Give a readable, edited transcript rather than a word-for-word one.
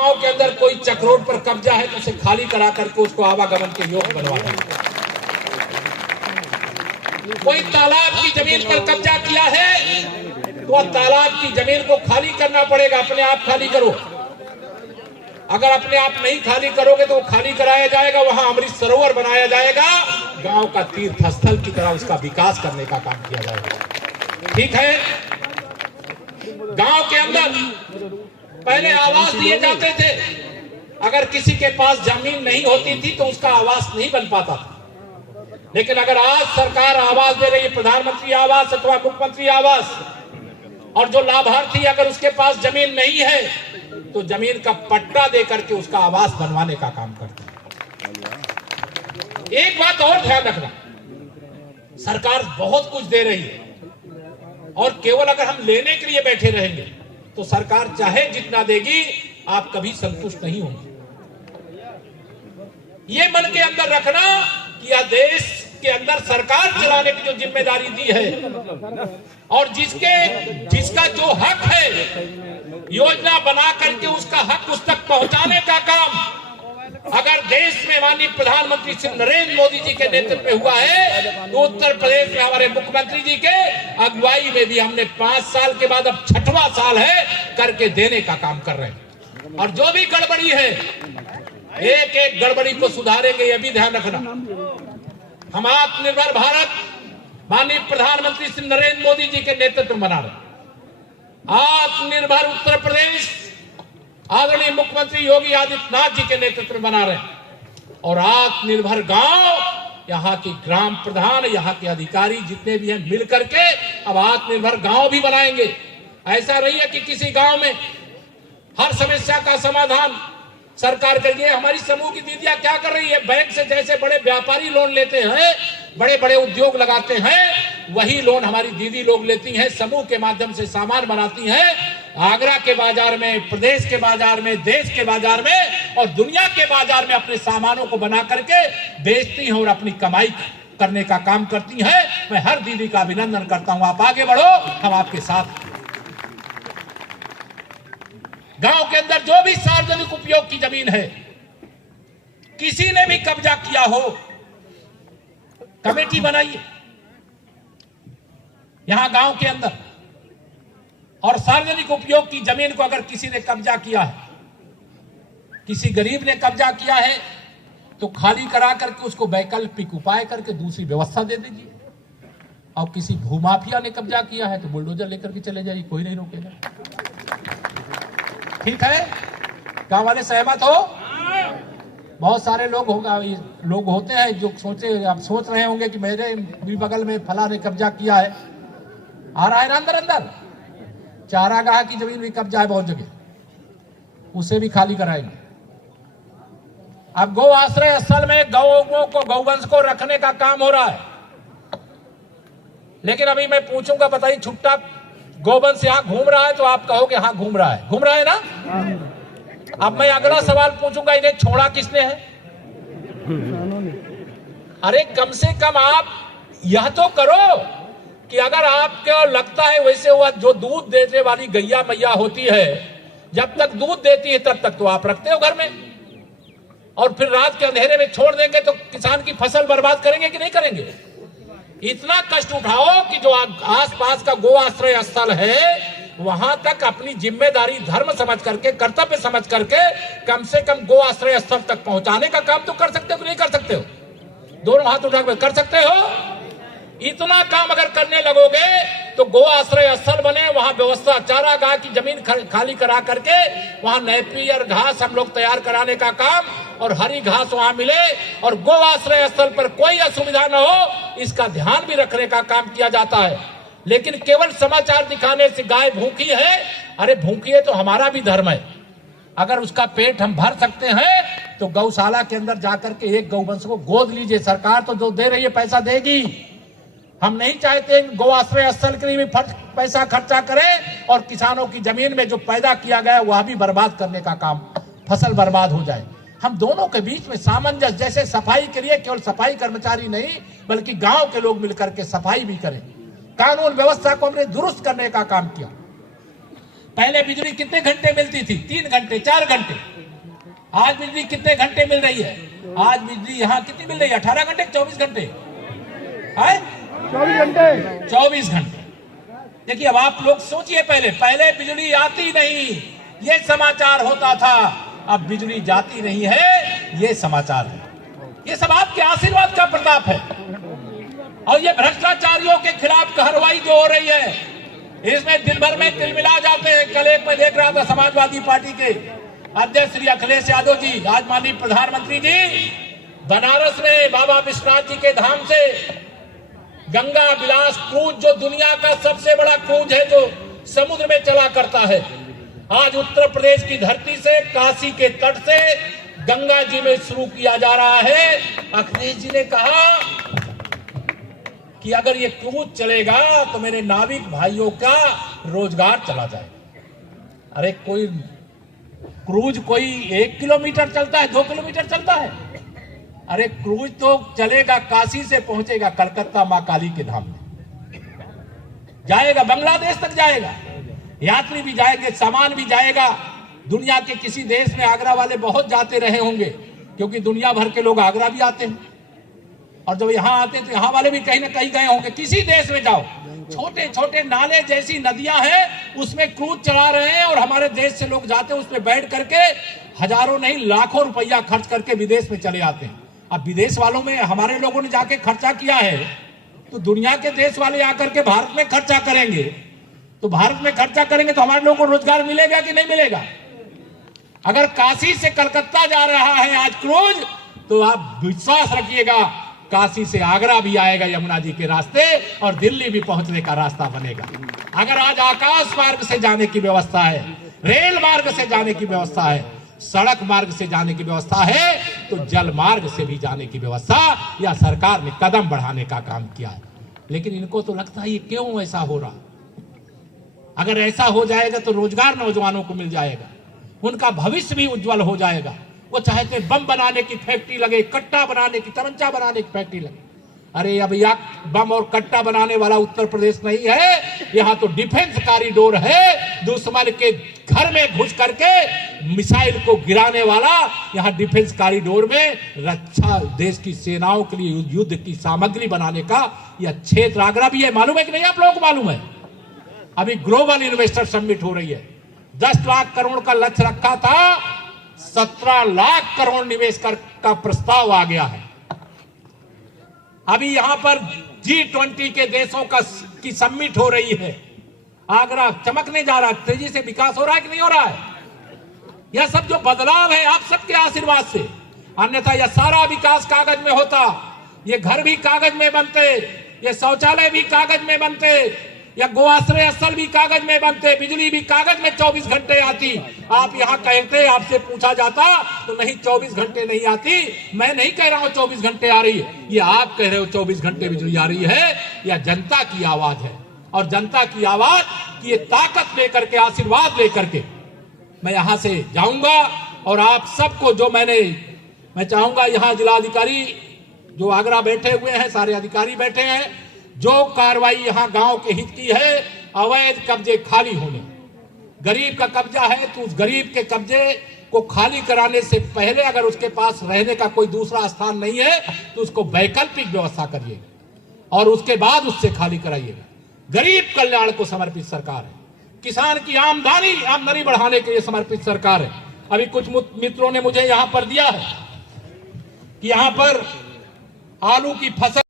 गांव के अंदर कोई चक्रोड पर कब्जा है तो उसे खाली करा करके उसको आवागमन के योग्य बनवा दें। कोई तालाब की जमीन पर कब्जा किया है तो तालाब की जमीन को खाली करना पड़ेगा, अपने आप खाली करो। अगर अपने आप नहीं खाली करोगे तो वो खाली कराया जाएगा, वहां अमृत सरोवर बनाया जाएगा, गांव का तीर्थ स्थल की तरह उसका विकास करने का काम किया जाएगा। ठीक है। गांव के अंदर पहले आवास दिए जाते थे, अगर किसी के पास जमीन नहीं होती थी तो उसका आवास नहीं बन पाता था। लेकिन अगर आज सरकार आवास दे रही है, प्रधानमंत्री आवास अथवा मुख्यमंत्री आवास, और जो लाभार्थी अगर उसके पास जमीन नहीं है तो जमीन का पट्टा देकर के उसका आवास बनवाने का काम करते हैं। एक बात और ध्यान रखना, सरकार बहुत कुछ दे रही है और केवल अगर हम लेने के लिए बैठे रहेंगे तो सरकार चाहे जितना देगी आप कभी संतुष्ट नहीं होंगे। ये मन के अंदर रखना कि यह देश के अंदर सरकार चलाने की जो जिम्मेदारी दी है और जिसका जो हक है योजना बना करके उसका हक उस तक पहुंचाने का काम अगर देश में माननीय प्रधानमंत्री श्री नरेंद्र मोदी जी के नेतृत्व में हुआ है तो उत्तर प्रदेश में हमारे मुख्यमंत्री जी के अगुवाई में भी हमने 5 साल के बाद अब 6वां साल है करके देने का काम कर रहे हैं। और जो भी गड़बड़ी है एक एक गड़बड़ी को सुधारेंगे, यह भी ध्यान रखना। हम आत्मनिर्भर भारत माननीय प्रधानमंत्री श्री नरेंद्र मोदी जी के नेतृत्व में बना रहे। आत्मनिर्भर उत्तर प्रदेश आदरणीय मुख्यमंत्री योगी आदित्यनाथ जी के नेतृत्व में बना रहे हैं। और आत्मनिर्भर गांव, यहाँ की ग्राम प्रधान, यहाँ के अधिकारी जितने भी हैं मिल करके अब आत्मनिर्भर गांव भी बनाएंगे। ऐसा नहीं है कि किसी गांव में हर समस्या का समाधान सरकार करिए। हमारी समूह की दीदियां क्या कर रही है, बैंक से जैसे बड़े व्यापारी लोन लेते हैं, बड़े बड़े उद्योग लगाते हैं, वही लोन हमारी दीदी लोग लेती हैं, समूह के माध्यम से सामान बनाती हैं, आगरा के बाजार में, प्रदेश के बाजार में, देश के बाजार में और दुनिया के बाजार में अपने सामानों को बना करके बेचती हैं और अपनी कमाई करने का काम करती हैं। मैं हर दीदी का अभिनंदन करता हूं। आप आगे बढ़ो, हम आपके साथ। गांव के अंदर जो भी सार्वजनिक उपयोग की जमीन है, किसी ने भी कब्जा किया हो, कमेटी बनाइए यहां गांव के अंदर। और सार्वजनिक उपयोग की जमीन को अगर किसी ने कब्जा किया है, किसी गरीब ने कब्जा किया है, तो खाली करा करके उसको वैकल्पिक उपाय करके दूसरी व्यवस्था दे दीजिए। और किसी भूमाफिया ने कब्जा किया है तो बुलडोजर लेकर के चले जाइए, कोई नहीं रोकेगा। ठीक है, गांव वाले सहमत हो? बहुत सारे लोग होते हैं जो आप सोच रहे होंगे कि मेरे भी बगल में फला ने कब्जा किया है। आ रहा है ना अंदर अंदर। चारागाह की जमीन भी कब्जा है बहुत जगह, उसे भी खाली कराएंगे। अब गौ आश्रय स्थल में गौओं को, गौवंश को रखने का काम हो रहा है। लेकिन अभी मैं पूछूंगा, बताइए छुट्टा गौवंश यहाँ घूम रहा है तो आप कहोगे हाँ घूम रहा है ना। अब मैं अगला सवाल पूछूंगा, इन्हें छोड़ा किसने है? अरे कम से कम आप यह तो करो कि अगर आपको लगता है वैसे हुआ, जो दूध देने वाली गैया मैया होती है जब तक दूध देती है तब तक तो आप रखते हो घर में, और फिर रात के अंधेरे में छोड़ देंगे तो किसान की फसल बर्बाद करेंगे कि नहीं करेंगे? इतना कष्ट उठाओ कि जो आसपास का गो आश्रय स्थल है वहां तक अपनी जिम्मेदारी धर्म समझ करके, कर्तव्य समझ करके कम से कम गो आश्रय स्थल तक पहुंचाने का काम तो कर सकते हो कि नहीं कर सकते हो? दोनों हाथ उठाकर कर सकते हो। इतना काम अगर करने लगोगे तो गो आश्रय स्थल बने, वहां व्यवस्था, चारागाह की जमीन खाली करा करके वहां नेपियर घास हम लोग तैयार कराने का काम और हरी घास वहां मिले और गो आश्रय स्थल पर कोई असुविधा न हो, इसका ध्यान भी रखने का काम किया जाता है। लेकिन केवल समाचार दिखाने से गाय भूखी है, अरे भूखी है तो हमारा भी धर्म है। अगर उसका पेट हम भर सकते हैं तो गौशाला के अंदर जाकर के एक गौवंश को गोद लीजिए। सरकार तो जो दे रही है पैसा देगी, हम नहीं चाहते गौ आश्रय स्थल के लिए भी पैसा खर्चा करें और किसानों की जमीन में जो पैदा किया गया वह भी बर्बाद करने का काम, फसल बर्बाद हो जाए। हम दोनों के बीच में सामंजस्य, जैसे सफाई के लिए केवल सफाई कर्मचारी नहीं बल्कि गांव के लोग मिलकर के सफाई भी करें, कानून व्यवस्था को हमने दुरुस्त करने का काम किया। पहले बिजली कितने घंटे मिलती थी? 3 घंटे, 4 घंटे। आज बिजली कितने घंटे मिल रही है? आज बिजली यहाँ कितनी मिल रही है? 18 घंटे, 24 घंटे है? 24 घंटे। 24 घंटे। देखिए, अब आप लोग सोचिए, पहले बिजली आती नहीं, ये समाचार होता था। अब बिजली जाती नहीं है, ये समाचार है। ये सब आपके आशीर्वाद का प्रताप है। और ये भ्रष्टाचारियों के खिलाफ कार्रवाई जो हो रही है, इसमें दिन भर में तिलमिला जाते हैं। कल एक मैं देख रहा था, समाजवादी पार्टी के अध्यक्ष श्री अखिलेश यादव जी, आज माननीय प्रधानमंत्री जी बनारस में बाबा विश्वनाथ जी के धाम से गंगा विलास क्रूज, जो दुनिया का सबसे बड़ा क्रूज है, जो समुद्र में चला करता है, आज उत्तर प्रदेश की धरती से, काशी के तट से गंगा जी में शुरू किया जा रहा है। अखिलेश जी ने कहा कि अगर ये क्रूज चलेगा तो मेरे नाविक भाइयों का रोजगार चला जाएगा। अरे कोई क्रूज कोई 1 किलोमीटर चलता है, 2 किलोमीटर चलता है? अरे क्रूज तो चलेगा, काशी से पहुंचेगा कलकत्ता मां काली के धाम में, जाएगा बांग्लादेश तक जाएगा, यात्री भी जाएंगे, सामान भी जाएगा। दुनिया के किसी देश में आगरा वाले बहुत जाते रहे होंगे, क्योंकि दुनिया भर के लोग आगरा भी आते हैं, और जब यहाँ आते हैं तो यहाँ वाले भी कहीं ना कहीं गए होंगे। किसी देश में जाओ, छोटे छोटे नाले जैसी नदियां हैं, उसमें क्रूज चला रहे हैं, और हमारे देश से लोग जाते हैं, उसमें बैठ करके हजारों नहीं लाखों रुपया खर्च करके विदेश में चले आते हैं। अब विदेश वालों में हमारे लोगों ने जाके खर्चा किया है, तो दुनिया के देश वाले आकर के भारत में खर्चा करेंगे, तो भारत में खर्चा करेंगे तो हमारे लोगों को रोजगार मिलेगा कि नहीं मिलेगा? अगर काशी से कलकत्ता जा रहा है आज क्रूज, तो आप विश्वास रखिएगा काशी से आगरा भी आएगा यमुना जी के रास्ते, और दिल्ली भी पहुंचने का रास्ता बनेगा। अगर आज आकाश मार्ग से जाने की व्यवस्था है, रेल मार्ग से जाने की व्यवस्था है, सड़क मार्ग से जाने की व्यवस्था है, तो जल मार्ग से भी जाने की व्यवस्था या सरकार ने कदम बढ़ाने का काम किया है। लेकिन इनको तो लगता है ये क्यों ऐसा हो रहा? अगर ऐसा हो जाएगा तो रोजगार नौजवानों को मिल जाएगा, उनका भविष्य भी उज्जवल हो जाएगा। वो चाहते बम बनाने की फैक्ट्री लगे, कट्टा बनाने की, तमंचा बनाने की फैक्ट्री लगे। अरे अब यह बम और कट्टा बनाने वाला उत्तर प्रदेश नहीं है, यहाँ तो डिफेंस कॉरिडोर है। दुश्मन के घर में घुस करके मिसाइल को गिराने वाला यहाँ डिफेंस कॉरिडोर में रक्षा, देश की सेनाओं के लिए युद्ध की सामग्री बनाने का यह क्षेत्र आगरा भी है। मालूम है कि नहीं आप लोगों को? मालूम है। अभी ग्लोबल इन्वेस्टर समिट हो रही है, 10 लाख करोड़ का लक्ष्य रखा था, 17 लाख करोड़ निवेश का प्रस्ताव आ गया है। अभी यहां पर G20 के देशों की समिट हो रही है। आगरा चमकने जा रहा है, तेजी से विकास हो रहा है कि नहीं हो रहा है? यह सब जो बदलाव है आप सबके आशीर्वाद से, अन्यथा यह सारा विकास कागज में होता, ये घर भी कागज में बनते, ये शौचालय भी कागज में बनते, या गोआश्रय स्थल भी कागज में बनते, बिजली भी कागज में 24 घंटे आती। आप यहाँ कहते, आपसे पूछा जाता तो नहीं 24 घंटे नहीं आती। मैं नहीं कह रहा हूँ 24 घंटे आ रही है, ये आप कह रहे हो 24 घंटे बिजली आ रही है। यह जनता की आवाज है, और जनता की आवाज की ये ताकत लेकर के, आशीर्वाद लेकर के मैं यहाँ से जाऊंगा। और आप सबको जो मैं चाहूंगा, यहाँ जिलाधिकारी जो आगरा बैठे हुए हैं, सारे अधिकारी बैठे हैं, जो कार्रवाई यहाँ गांव के हित की है, अवैध कब्जे खाली होने, गरीब का कब्जा है तो उस गरीब के कब्जे को खाली कराने से पहले अगर उसके पास रहने का कोई दूसरा स्थान नहीं है तो उसको वैकल्पिक व्यवस्था करिएगा और उसके बाद उससे खाली कराइएगा। गरीब कल्याण को समर्पित सरकार है, किसान की आमदनी बढ़ाने के लिए समर्पित सरकार है। अभी कुछ मित्रों ने मुझे यहाँ पर दिया है कि यहाँ पर आलू की फसल